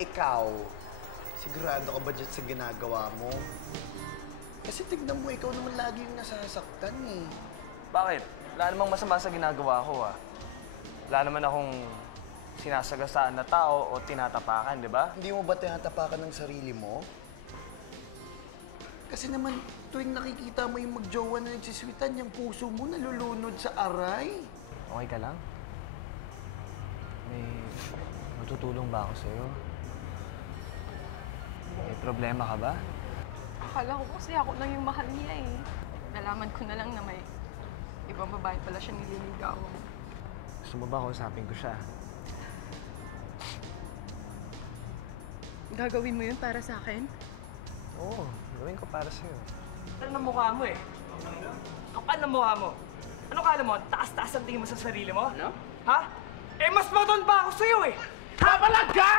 Ikaw, sigurado ka ba dyan sa ginagawa mo? Kasi tignan mo, ikaw naman lagi yung nasasaktan eh. Bakit? Wala namang masama sa ginagawa ko, ah. Wala naman akong sinasagasaan na tao o tinatapakan, di ba? Hindi mo ba tinatapakan ng sarili mo? Kasi naman, tuwing nakikita mo yung magjowa na nagsiswitan, yung puso mo nalulunod sa aray. Okay ka lang? May matutulong ba ako sa'yo? May problema ka ba? Akala ko kasi ako lang yung mahal niya eh. Nalaman ko na lang na may ibang babae pala siya nililigawan. Gusto mo ba kausapin ko siya? Gagawin mo yun para sa akin? Oo, gawin ko para sa'yo. Ano ng mukha mo eh? Kapal ng mukha mo. Ano kala mo? Taas-taas ang tingin mo sa sarili mo? Ano? Ha? Eh, mas maton pa ako sa'yo eh! Kapalag ka!